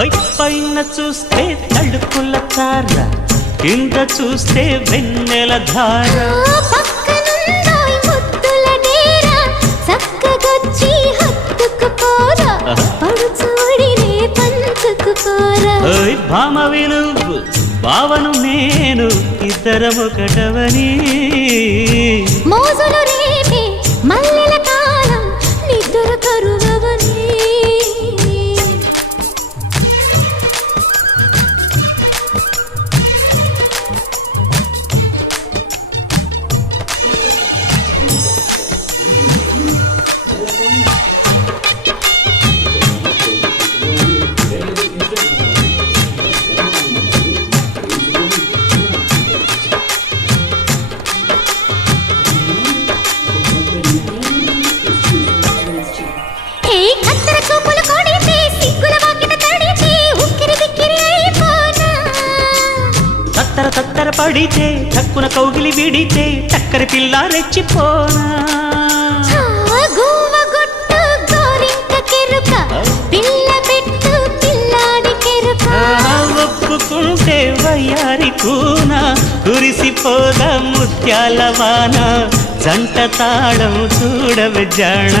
పైన చూస్తే తడుకుల తార, కింద చూస్తే వెన్నెల ధార. భామవి నువ్వు భావను నేను, ఇద్దరము ఒకటవని. మోజులు రేపే మల్లెల కాలం నిద్ర కరువవని. తత్తర పడితే తక్కున కౌగిలి విడితే చక్కరి పిల్ల రెచ్చిపోనా. ఒప్పుకుంటే వయ్యారి కూన, కురిసిపోదా ముత్యాల వాన. జంట తాళం చూడవే జాణ.